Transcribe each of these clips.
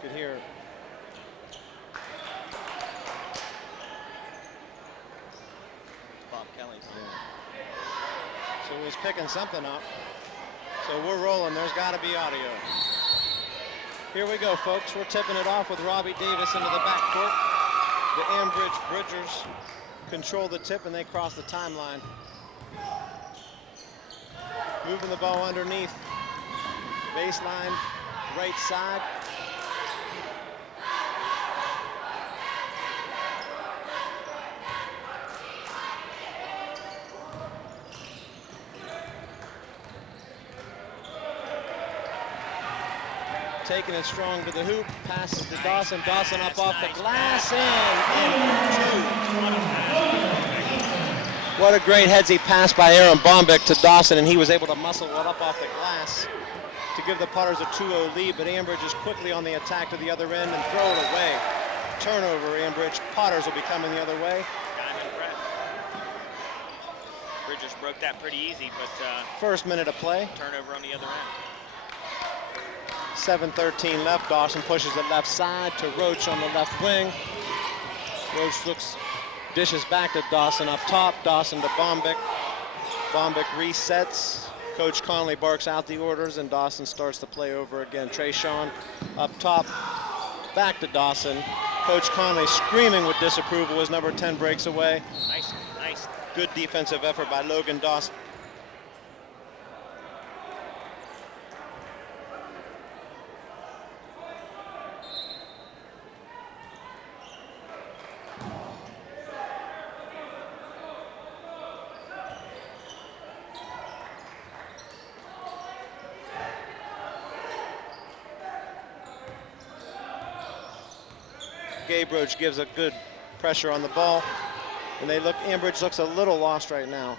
You could hear Bob Kelly. So he's picking something up. So we're rolling. There's got to be audio. Here we go, folks. We're tipping it off with Robbie Davis into the backcourt. The Ambridge Bridgers control the tip and they cross the timeline. Moving the ball underneath. Baseline, right side. Taking it strong to the hoop, passes to Dawson. Dawson up off the glass and 2. What a great headsy pass by Aaron Bombeck to Dawson, and he was able to muscle it up off the glass to give the Potters a 2-0 lead, but Ambridge is quickly on the attack to the other end and throw it away. Turnover, Ambridge. Potters will be coming the other way. Diamond breath. Bridgers broke that pretty easy, but first minute of play. Turnover on the other end. 7:13 left. Dawson pushes it left side to Roach on the left wing. Roach dishes back to Dawson up top. Dawson to Bombeck. Bombeck resets. Coach Conley barks out the orders and Dawson starts the play over again. Trayshawn up top. Back to Dawson. Coach Conley screaming with disapproval as number 10 breaks away. Nice. Good defensive effort by Logan Dawson. Gabe Roach gives a good pressure on the ball, and Ambridge looks a little lost right now.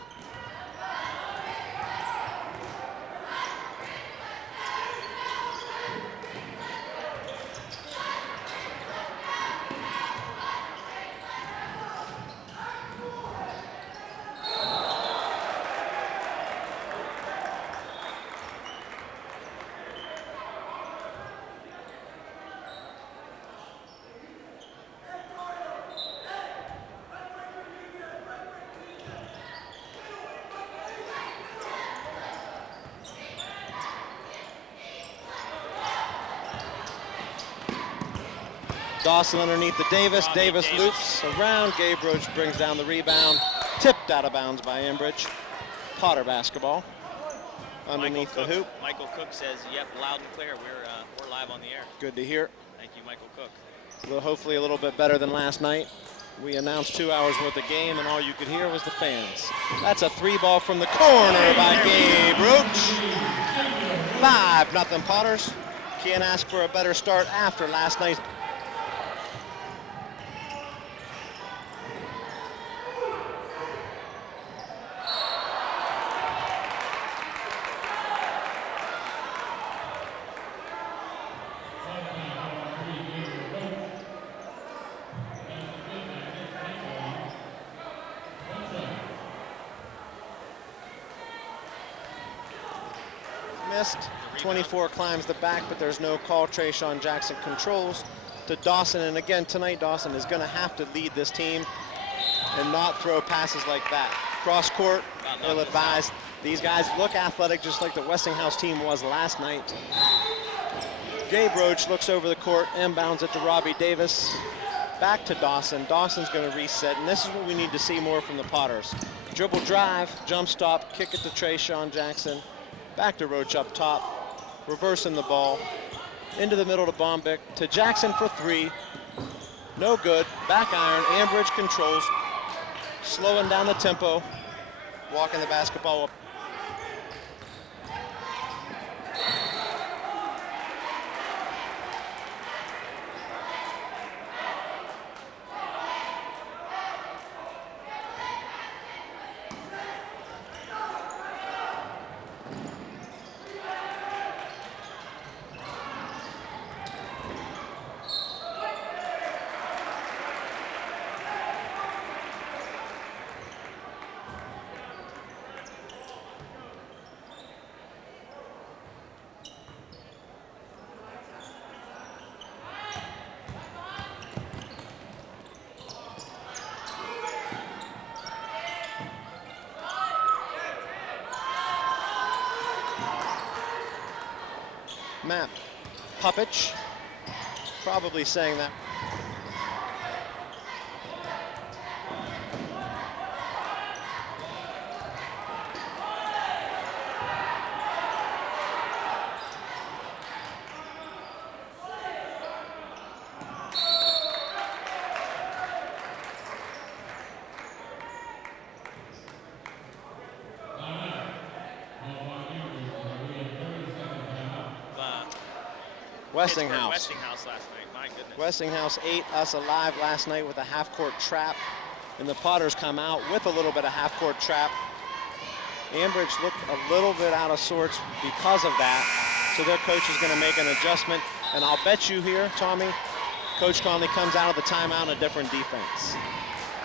Dawson underneath the Davis. Davis loops around. Gabe Roach brings down the rebound. Tipped out of bounds by Ambridge. Potter basketball underneath the hoop. Michael Cook says, yep, loud and clear. We're live on the air. Good to hear. Thank you, Michael Cook. Well, hopefully a little bit better than last night. We announced 2 hours worth of game, and all you could hear was the fans. That's a 3-ball from the corner by Gabe Roach. 5-0 Potters. Can't ask for a better start after last night's. Missed. 24 climbs the back, but there's no call. Trayshawn Jackson controls to Dawson, and again tonight Dawson is going to have to lead this team and not throw passes like that. Cross court, ill-advised. These guys look athletic just like the Westinghouse team was last night. Gabe Roach looks over the court, inbounds it to Robbie Davis. Back to Dawson. Dawson's going to reset, and this is what we need to see more from the Potters. Dribble drive, jump stop, kick it to Trayshawn Jackson. Back to Roach up top, reversing the ball. Into the middle to Bombeck, to Jackson for 3. No good, back iron, Ambridge controls. Slowing down the tempo, walking the basketball up. Matt Puppich, probably saying that. Westinghouse. Westinghouse last night, my goodness. Westinghouse ate us alive last night with a half-court trap, and the Potters come out with a little bit of half-court trap. Ambridge looked a little bit out of sorts because of that, so their coach is going to make an adjustment, and I'll bet you here, Tommy, Coach Conley comes out of the timeout in a different defense.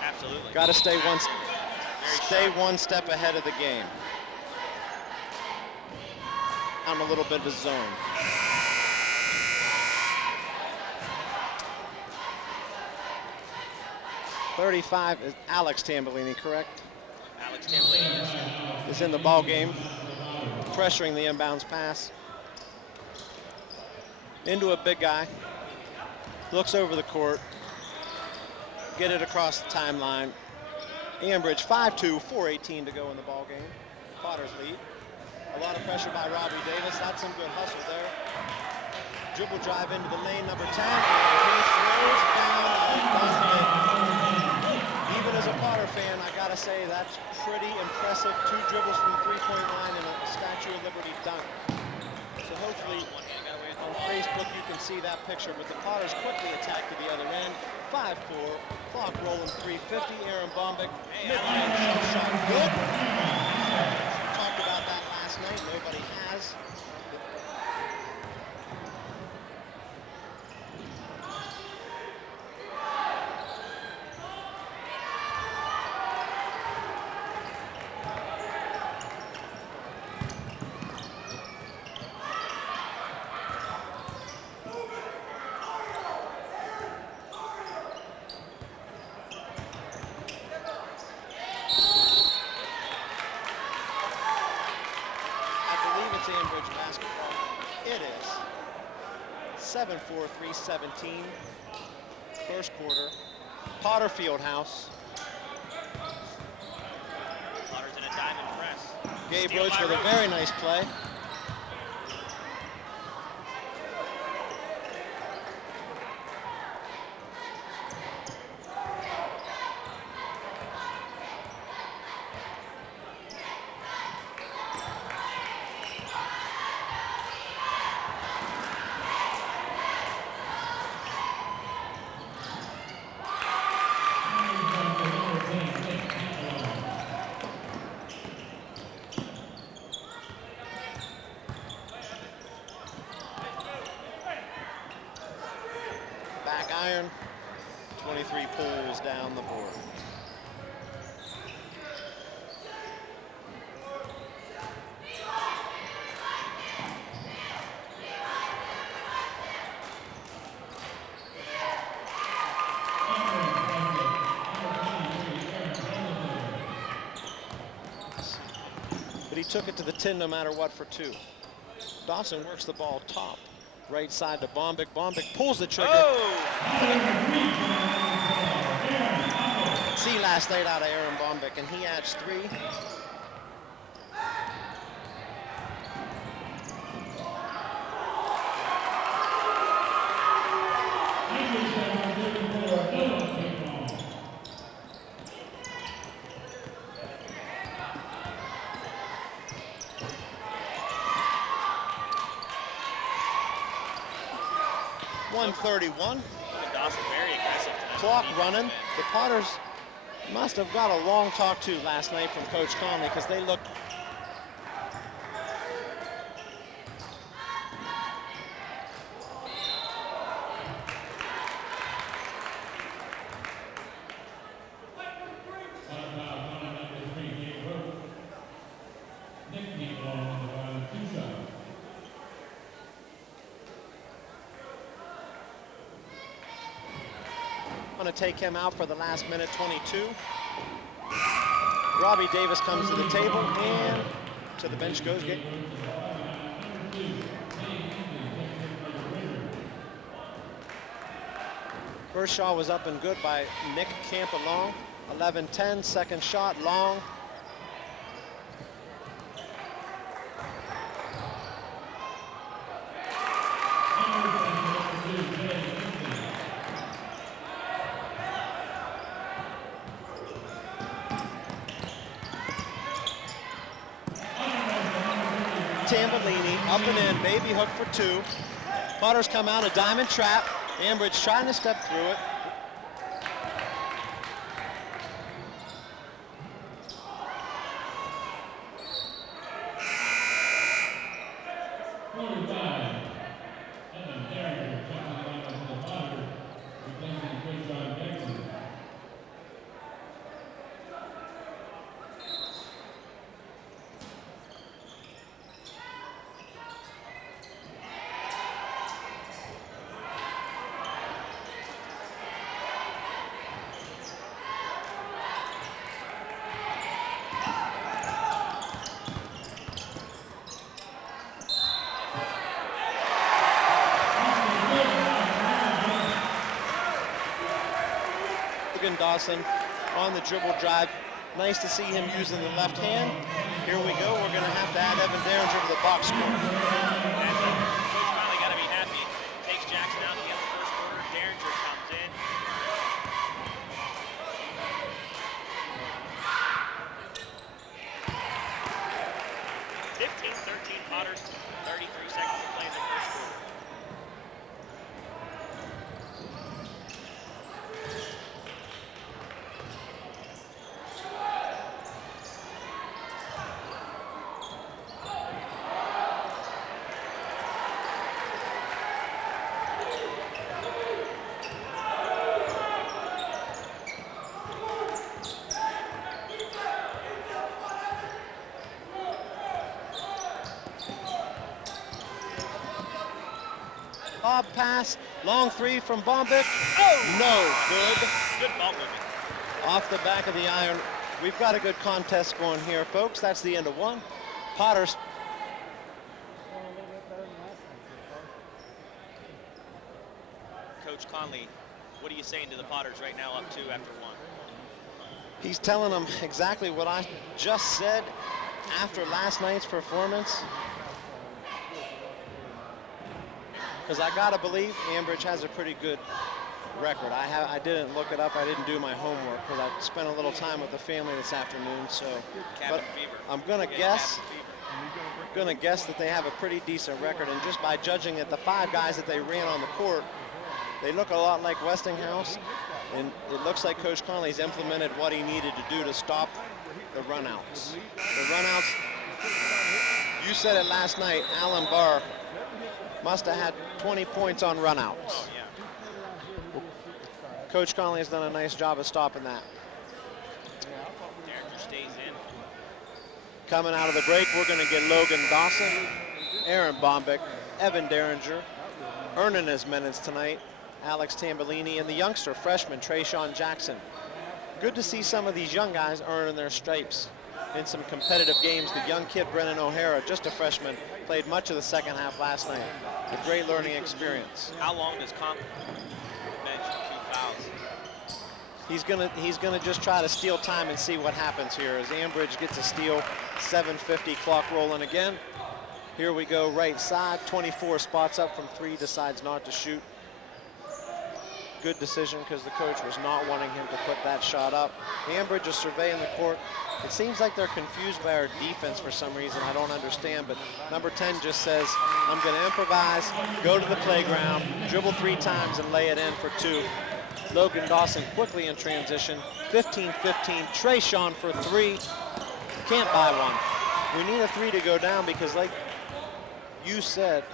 Absolutely. Got to stay one step ahead of the game. I'm a little bit of a zone. 35 is Alex Tambellini, correct? Alex Tambellini, yes, sir. Is in the ball game, pressuring the inbounds pass. Into a big guy. Looks over the court. Get it across the timeline. Ambridge 5-2, 4:18 to go in the ball game. Potters lead. A lot of pressure by Robbie Davis. That's some good hustle there. Dribble drive into the lane, number 10. He throws down and busts it. Even as a Potter fan, I gotta say that's pretty impressive. 2 dribbles from 3-point line and a Statue of Liberty dunk. So hopefully on Facebook you can see that picture, but the Potters quickly attack to the other end. 5-4, clock rolling, 3:50. Aaron Bombick, mid-range shot good. Talked about that last night, nobody has. Ambridge basketball. It is 7-4, 3:17. First quarter. Potter Fieldhouse. Potter's in a diamond press. Gabe Roach with a very nice play. Back iron, 23 pulls down the board. But he took it to the tin no matter what for 2. Dawson works the ball top. Right side to Bombick. Bombick pulls the trigger. Oh! See last night out of Aaron Bombick, and he adds 3. .131. Dawson very aggressive tonight. Clock running. The Potters must have got a long talk to last night from Coach Conley because they looked to take him out for the last minute 22. Robbie Davis comes to the table and to the bench goes. First shot was up and good by Nick Campalong. 11-10, second shot, long. Tambellini up and in, baby hook for two. Putters come out, a diamond trap. Ambridge trying to step through it. Dawson on the dribble drive. Nice to see him using the left hand. Here we go. We're going to have to add Evan Derringer to the box score. Coach Conley got to be happy. Takes Jackson out at the end of the first quarter. Derringer comes in. Potters, 33 seconds to play in the first quarter. Bob pass, long three from Bombic. Oh! No good. Good ball movement. Off the back of the iron. We've got a good contest going here, folks. That's the end of one. Potters. Coach Conley, what are you saying to the Potters right now, up 2 after 1? He's telling them exactly what I just said after last night's performance. Because I gotta believe Ambridge has a pretty good record. I didn't look it up. I didn't do my homework because I spent a little time with the family this afternoon. So, but I'm gonna guess that they have a pretty decent record. And just by judging at the 5 guys that they ran on the court, they look a lot like Westinghouse. And it looks like Coach Conley's implemented what he needed to do to stop the runouts. The runouts. You said it last night. Alan Barr must have had 20 points on runouts. Oh, yeah. Coach Conley has done a nice job of stopping that. Derringer stays in. Coming out of the break, we're going to get Logan Dawson, Aaron Bombic, Evan Derringer, earning his minutes tonight, Alex Tambellini, and the youngster freshman Trayshawn Jackson. Good to see some of these young guys earning their stripes in some competitive games. The young kid Brennan O'Hara, just a freshman, played much of the second half last night. A great learning experience. How long does Comp mention 2 fouls? He's gonna just try to steal time and see what happens here as Ambridge gets a steal. 7:50 clock rolling again. Here we go, right side, 24 spots up from 3, decides not to shoot. Good decision because the coach was not wanting him to put that shot up. Ambridge is surveying the court. It seems like they're confused by our defense for some reason. I don't understand, but number 10 just says, I'm going to improvise, go to the playground, dribble 3 times and lay it in for 2. Logan Dawson quickly in transition. 15-15, Trayshawn for 3. Can't buy one. We need a 3 to go down because like you said,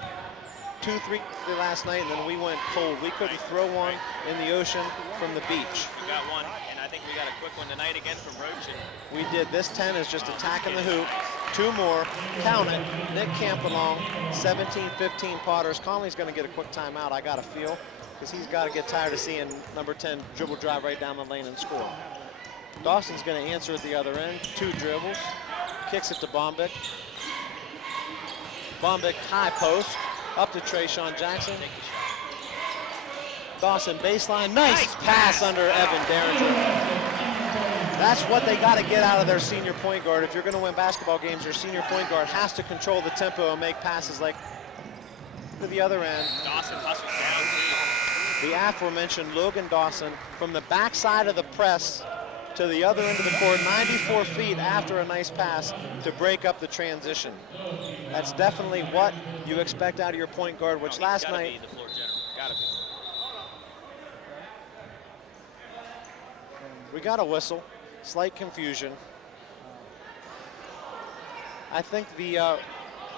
2-3 last night, and then we went cold. We couldn't throw one in the ocean from the beach. We got one, and I think we got a quick one tonight again from Roach. We did. This 10 is just attacking the hoop. 2 more. Count it. Nick Campalong, 17-15 Potters. Conley's going to get a quick timeout, I got to feel, because he's got to get tired of seeing number 10 dribble drive right down the lane and score. Dawson's going to answer at the other end. 2 dribbles. Kicks it to Bombic. Bombic high post. Up to Trayshawn Jackson. Dawson baseline, nice pass under Evan Derringer. That's what they got to get out of their senior point guard. If you're going to win basketball games, your senior point guard has to control the tempo and make passes like to the other end. Dawson hustles down, too. The aforementioned Logan Dawson from the backside of the press to the other end of the court, 94 feet after a nice pass to break up the transition. That's definitely what you expect out of your point guard, which last night. Be the floor general. Gotta be. We got a whistle, slight confusion. I think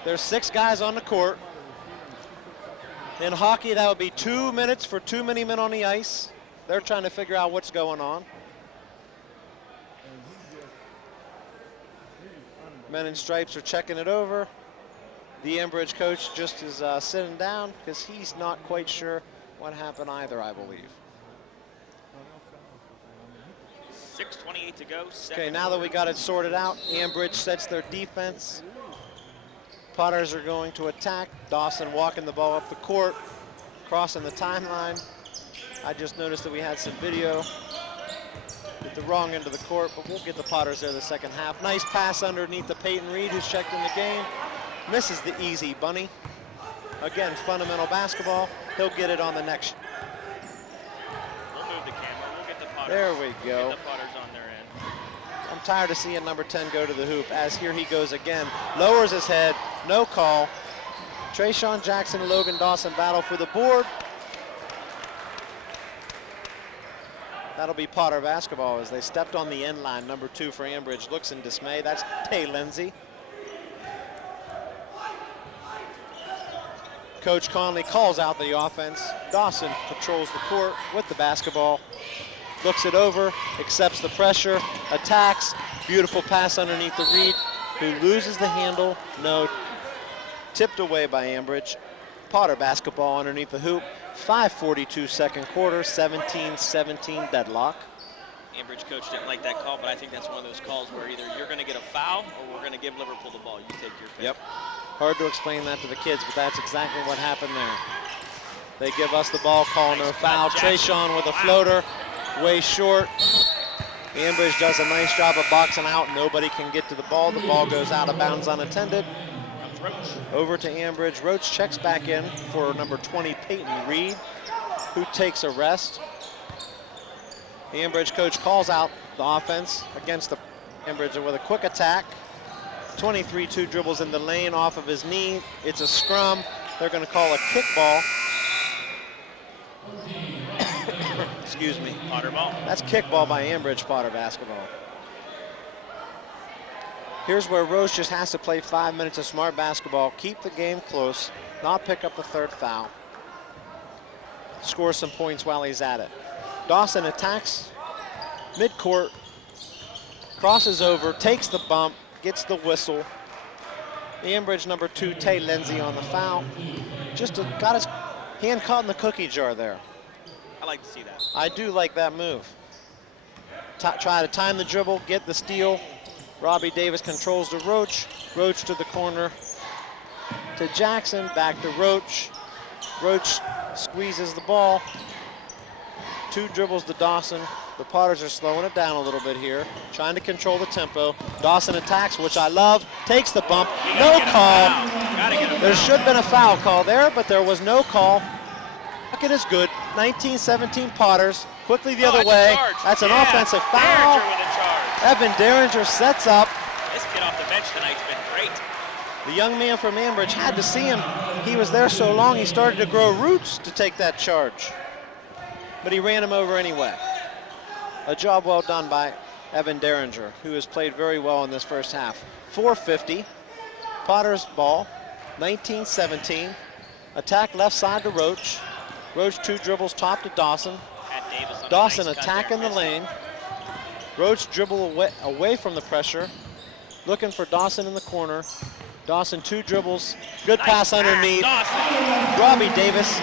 there's 6 guys on the court. In hockey, that would be 2 minutes for too many men on the ice. They're trying to figure out what's going on. Men in stripes are checking it over. The Ambridge coach just is sitting down because he's not quite sure what happened either, I believe. 6:28 to go. Okay, now that we got it sorted out, Ambridge sets their defense. Potters are going to attack. Dawson walking the ball up the court, crossing the timeline. I just noticed that we had some video at the wrong end of the court, but we'll get the Potters there the second half. Nice pass underneath the Peyton Reed, who's checked in the game. Misses the easy bunny. Again, fundamental basketball. He'll get it on the next. We'll move the camera. We'll get the Potters. There we go. Get the Potters on their end. I'm tired of seeing number 10 go to the hoop, as here he goes again. Lowers his head, no call. Trayshawn Jackson and Logan Dawson battle for the board. That'll be Potter basketball as they stepped on the end line. Number 2 for Ambridge looks in dismay. That's Tay Lindsay. Coach Conley calls out the offense. Dawson patrols the court with the basketball. Looks it over, accepts the pressure, attacks. Beautiful pass underneath the Reed, who loses the handle. No, tipped away by Ambridge. Potter basketball underneath the hoop. 5:42 second quarter, 17-17 deadlock. Ambridge coach didn't like that call, but I think that's one of those calls where either you're going to get a foul or we're going to give Liverpool the ball. You take your pick. Yep. Hard to explain that to the kids, but that's exactly what happened there. They give us the ball, call no foul. Trayshawn with a floater, way short. Ambridge does a nice job of boxing out. Nobody can get to the ball. The ball goes out of bounds unattended. Over to Ambridge. Roach checks back in for number 20, Peyton Reed, who takes a rest. The Ambridge coach calls out the offense against the Ambridge with a quick attack. 23-2 dribbles in the lane off of his knee. It's a scrum. They're going to call a kickball. Excuse me. Potter ball. That's kickball by Ambridge. Potter basketball. Here's where Rose just has to play 5 minutes of smart basketball, keep the game close, not pick up the third foul. Score some points while he's at it. Dawson attacks midcourt, crosses over, takes the bump, gets the whistle. The Ambridge number 2, Tay Lindsay on the foul. Just got his hand caught in the cookie jar there. I like to see that. I do like that move. Try to time the dribble, get the steal. Robbie Davis controls to Roach. Roach to the corner to Jackson, back to Roach. Roach squeezes the ball. 2 dribbles to Dawson. The Potters are slowing it down a little bit here, trying to control the tempo. Dawson attacks, which I love, takes the bump, no call. There should have been a foul call there, but there was no call. Bucket is good, 19-17 Potters. Quickly the other way, that's an offensive foul. Evan Derringer sets up. This kid off the bench tonight's been great. The young man from Ambridge had to see him. He was there so long, he started to grow roots to take that charge. But he ran him over anyway. A job well done by Evan Derringer, who has played very well in this first half. 4:50, Potter's ball, 19-17. Attack left side to Roach. Roach 2 dribbles top to Dawson. Dawson attack in the lane. Roach dribble away from the pressure. Looking for Dawson in the corner. Dawson 2 dribbles. Good pass underneath. Robbie Davis.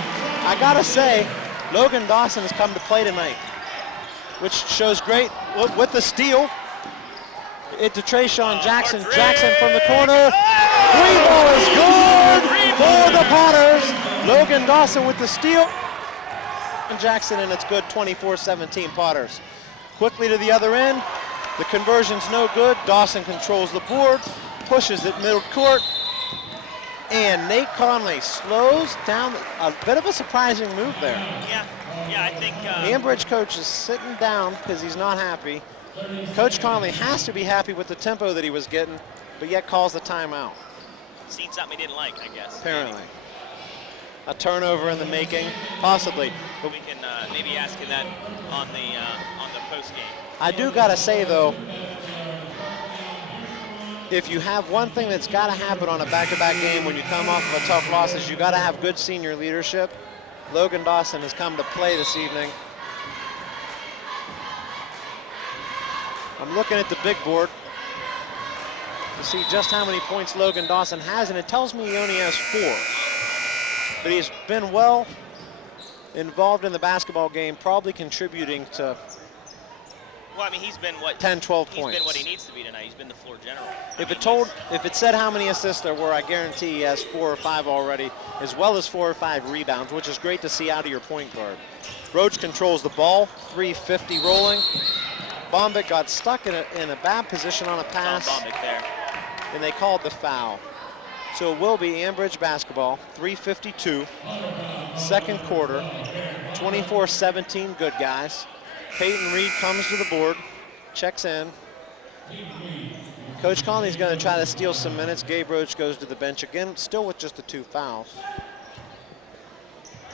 I gotta say, Logan Dawson has come to play tonight, which shows great with the steal. It to Trayshawn Jackson. Jackson from the corner. 3-ball is good for the Potters. Logan Dawson with the steal. Jackson, and it's good, 24-17 Potters. Quickly to the other end. The conversion's no good. Dawson controls the board, pushes it middle court, and Nate Conley slows down. A bit of a surprising move there. Yeah, I think... The Ambridge coach is sitting down because he's not happy. Coach Conley has to be happy with the tempo that he was getting, but yet calls the timeout. Seen something he didn't like, I guess. Apparently. Maybe. A turnover in the making, possibly. But we can maybe ask you that on the post game. I do gotta say though, if you have one thing that's gotta happen on a back-to-back game when you come off of a tough loss is you gotta have good senior leadership. Logan Dawson has come to play this evening. I'm looking at the big board to see just how many points Logan Dawson has, and it tells me he only has 4. But he's been well involved in the basketball game, probably contributing to well, I mean, he's been what 10, 12 points. He's been what he needs to be tonight. He's been the floor general. If it said how many assists there were, I guarantee he has 4 or 5 already, as well as 4 or 5 rebounds, which is great to see out of your point guard. Roach controls the ball, 350 rolling. Bombic got stuck in a bad position on a pass, Bombic there, and they called the foul. So it will be Ambridge basketball, 3:52, second quarter, 24-17, good guys. Peyton Reed comes to the board, checks in. Coach Conley's going to try to steal some minutes. Gabe Roach goes to the bench again, still with just the 2 fouls.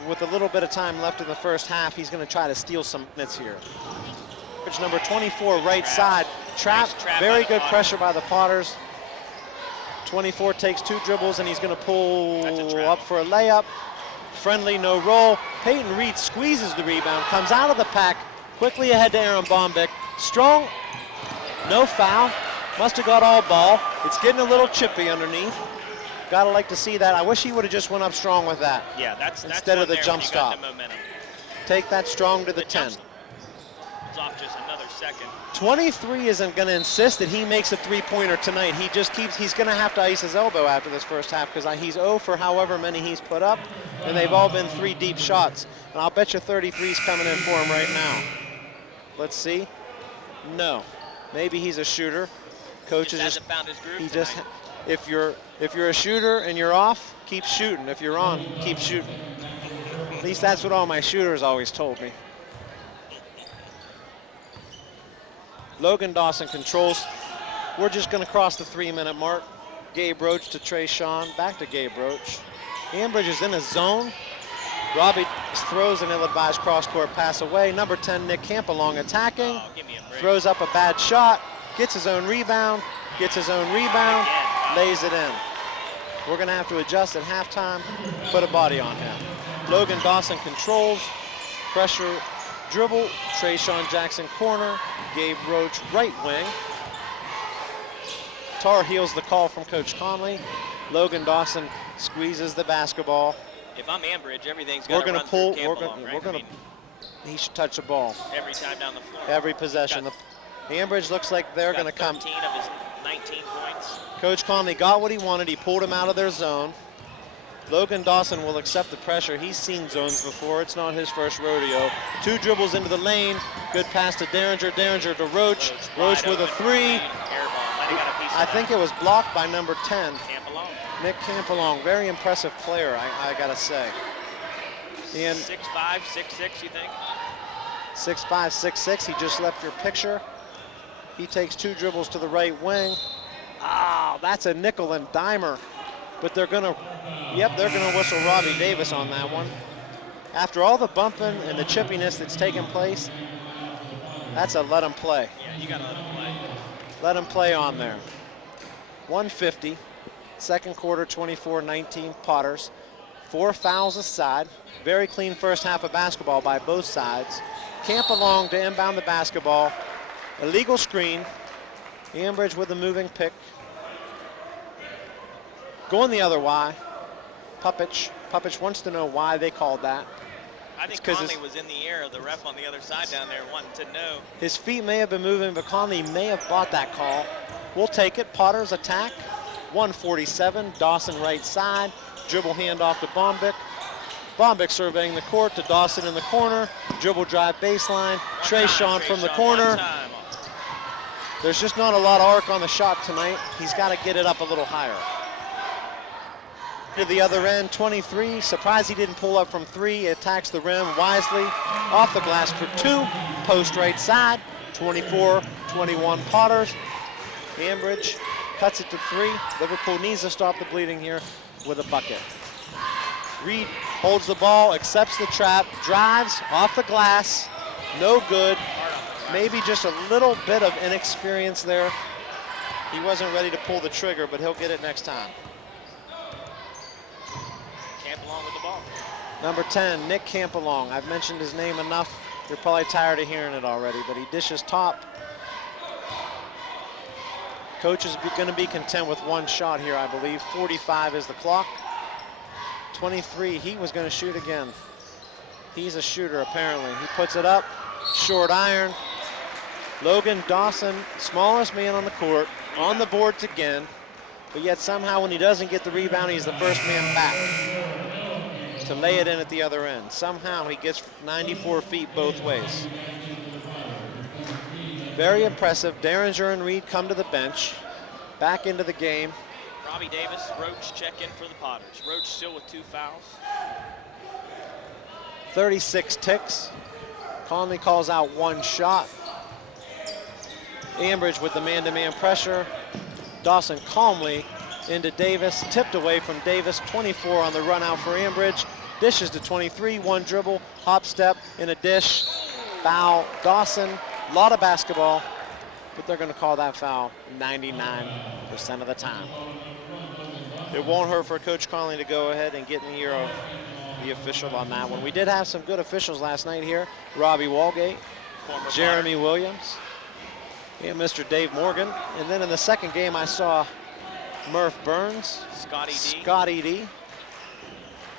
With a little bit of time left in the first half, he's going to try to steal some minutes here. Number 24, right side, trap, very good pressure by the Potters. 24 takes 2 dribbles, and he's going to pull up for a layup. Friendly, no roll. Peyton Reed squeezes the rebound, comes out of the pack, quickly ahead to Aaron Bombic. Strong, no foul. Must have got all ball. It's getting a little chippy underneath. Gotta like to see that. I wish he would have just went up strong with that. Yeah, that's instead of the jump stop. Take that strong to the 10. Off just another second. 23 isn't going to insist that he makes a 3-pointer tonight. He just he's going to have to ice his elbow after this first half because he's 0 for however many he's put up, and they've all been 3 deep shots. And I'll bet you 33's coming in for him right now. Let's see. No. Maybe he's a shooter. Coach just hasn't found his groove tonight. If you're a shooter and you're off, keep shooting. If you're on, keep shooting. At least that's what all my shooters always told me. Logan Dawson controls. We're just going to cross the 3-minute mark. Gabe Roach to Trey Sean. Back to Gabe Roach. Ambridge is in a zone. Robbie throws an ill-advised cross-court pass away. Number 10, Nick Campalong attacking. Throws up a bad shot. Gets his own rebound. Lays it in. We're going to have to adjust at halftime. Put a body on him. Logan Dawson controls. Pressure. Dribble, Trayshawn Jackson corner, Gabe Roach right wing. Tar Heels the call from Coach Conley. Logan Dawson squeezes the basketball. If I'm Ambridge, everything's got to run through Campbell, he should touch the ball. Every time down the floor. Every possession. The Ambridge looks like they're going to come. 13 of his 19 points. Coach Conley got what he wanted. He pulled him out of their zone. Logan Dawson will accept the pressure. He's seen zones before. It's not his first rodeo. 2 dribbles into the lane. Good pass to Derringer. Derringer to Roach. Roach with a 3. I think it was blocked by number 10. Nick Campalong. Very impressive player, I got to say. And 6'5", 6'6", you think? 6'5", 6'6". He just left your picture. He takes 2 dribbles to the right wing. Ah, that's a nickel and dimer. But they're gonna whistle Robbie Davis on that one. After all the bumping and the chippiness that's taken place, that's a let him play. Yeah, you gotta let him play. Let him play on there. 150, second quarter, 24-19 Potters. 4 fouls aside. Very clean first half of basketball by both sides. Campalong to inbound the basketball. Illegal screen. Ambridge with the moving pick. Going the other way. Puppich wants to know why they called that. I think Conley was in the air. The ref on the other side down there wanting to know. His feet may have been moving, but Conley may have bought that call. We'll take it. Potter's attack. 147. Dawson right side. Dribble handoff to Bombic. Bombic surveying the court to Dawson in the corner. Dribble drive baseline. Trayshawn from the corner. There's just not a lot of arc on the shot tonight. He's got to get it up a little higher. To the other end, 23. Surprised he didn't pull up from 3. Attacks the rim wisely. Off the glass for 2. Post right side. 24-21 Potters. Ambridge cuts it to 3. Liverpool needs to stop the bleeding here with a bucket. Reed holds the ball, accepts the trap, drives off the glass. No good. Maybe just a little bit of inexperience there. He wasn't ready to pull the trigger, but he'll get it next time. Campalong with the ball. Number 10, Nick Campalong. I've mentioned his name enough. You're probably tired of hearing it already, but he dishes top. Coach is going to be content with 1 shot here, I believe. 45 is the clock. 23, he was going to shoot again. He's a shooter, apparently. He puts it up, short iron. Logan Dawson, smallest man on the court, on the boards again, but yet somehow when he doesn't get the rebound, he's the first man back to lay it in at the other end. Somehow he gets 94 feet both ways. Very impressive. Derringer and Reed come to the bench, back into the game. Robbie Davis, Roach check in for the Potters. Roach still with 2 fouls. 36 ticks. Conley calls out 1 shot. Ambridge with the man-to-man pressure. Dawson calmly into Davis, tipped away from Davis. 24 on the run out for Ambridge. Dishes to 23, 1 dribble, hop step in a dish. Foul Dawson, a lot of basketball, but they're gonna call that foul 99% of the time. It won't hurt for Coach Conley to go ahead and get in the ear of the official on that one. We did have some good officials last night here. Robbie Walgate, Former Jeremy Potter. Williams, and Mr. Dave Morgan. And then in the second game, I saw Murph Burns, Scotty D.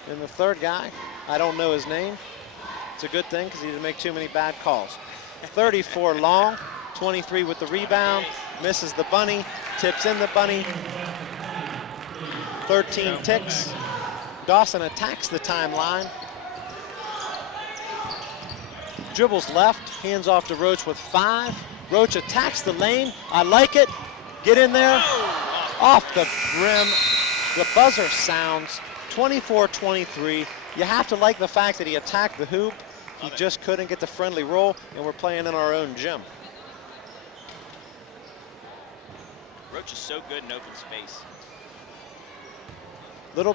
And the third guy, I don't know his name. It's a good thing because he didn't make too many bad calls. 34 Long, 23 with the rebound, misses the bunny, tips in the bunny. 13 ticks. Dawson attacks the timeline. Dribbles left, hands off to Roach with 5. Roach attacks the lane. I like it. Get in there. Off the rim. The buzzer sounds. 24-23. You have to like the fact that he attacked the hoop. He just couldn't get the friendly roll, and we're playing in our own gym. Roach is so good in open space.